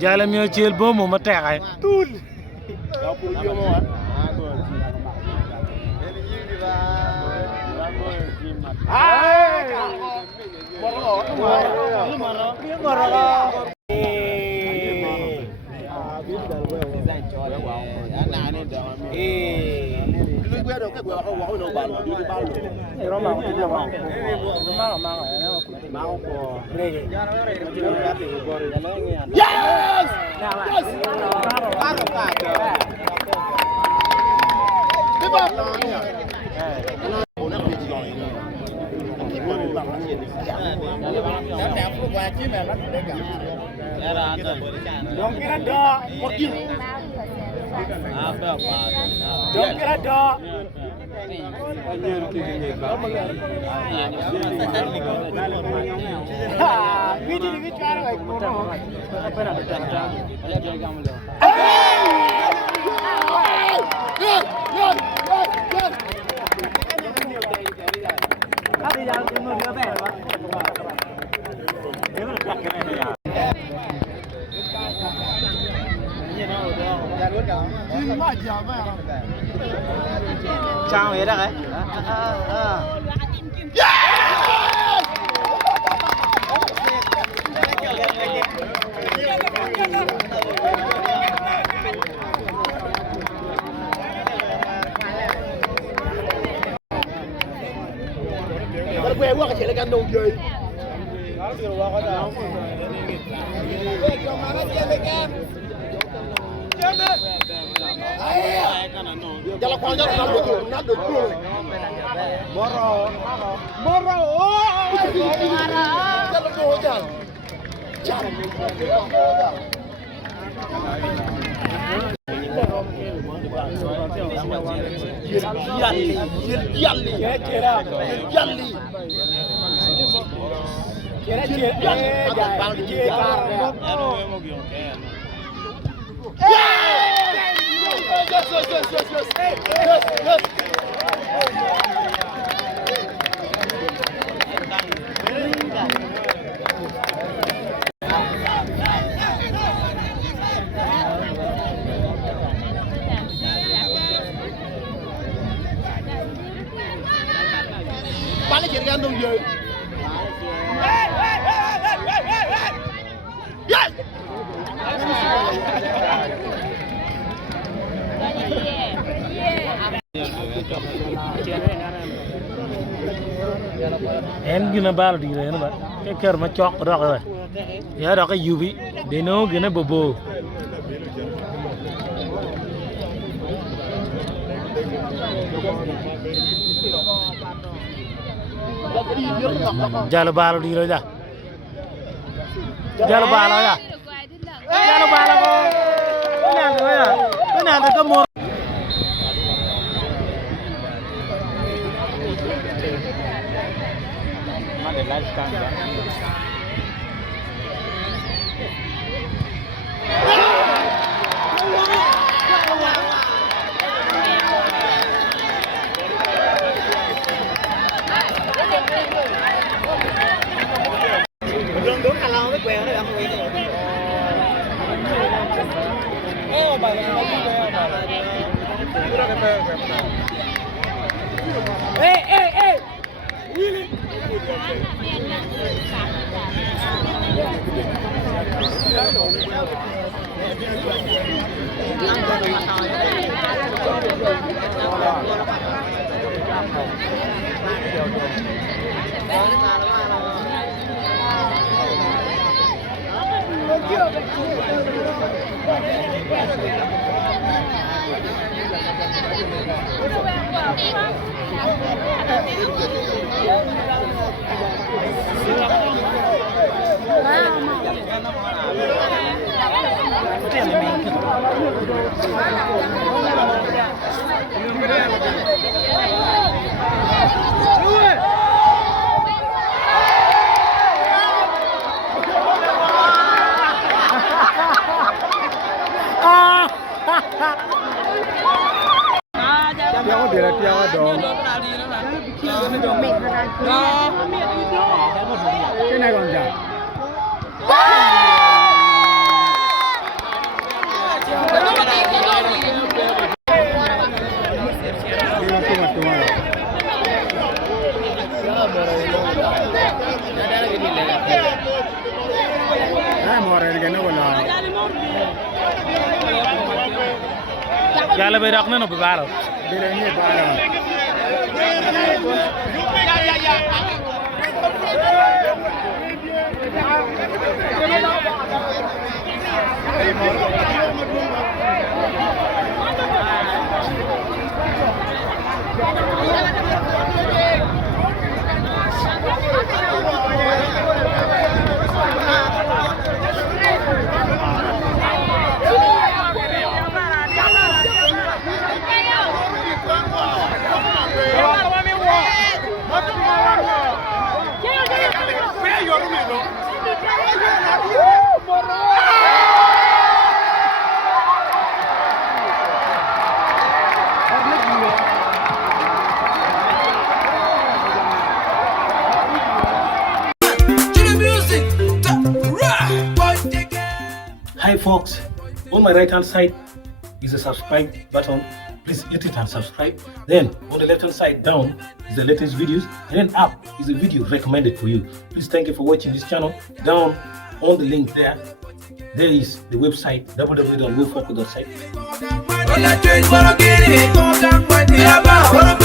Jalan yang cil bom mau mati ay. Tun. Chào vậy đó đấy. Quê quá cái chuyện là gan đồ gì? Giờ là quan trọng nát được rồi. Moro. Giờ là đồ chả. Bán cái chuyện gan đâu gì? Em gina bal di rồi nó cái kêu mà chọc đó rồi. Giờ đó cái UV để nó gina bobo. Jalan bal di rồi ra. Jalan bal rồi ra. Jalan bal rồi. Cái nào thì có mua. Ada lifestyle ya. Belum đúng kalau với quèo nó gặp quỷ. Bà là ê. Willy. Wow. cái này còn chả Gala berak na no bebaro. Hi folks, on my right hand side is a subscribe button. Please hit it and subscribe. Then on the left hand side down is the latest videos, and then up is a video recommended for you. Please thank you for watching this channel. Down on the link there is the website www.@𝕖𝕟𝕒𝕝𝕥𝕪.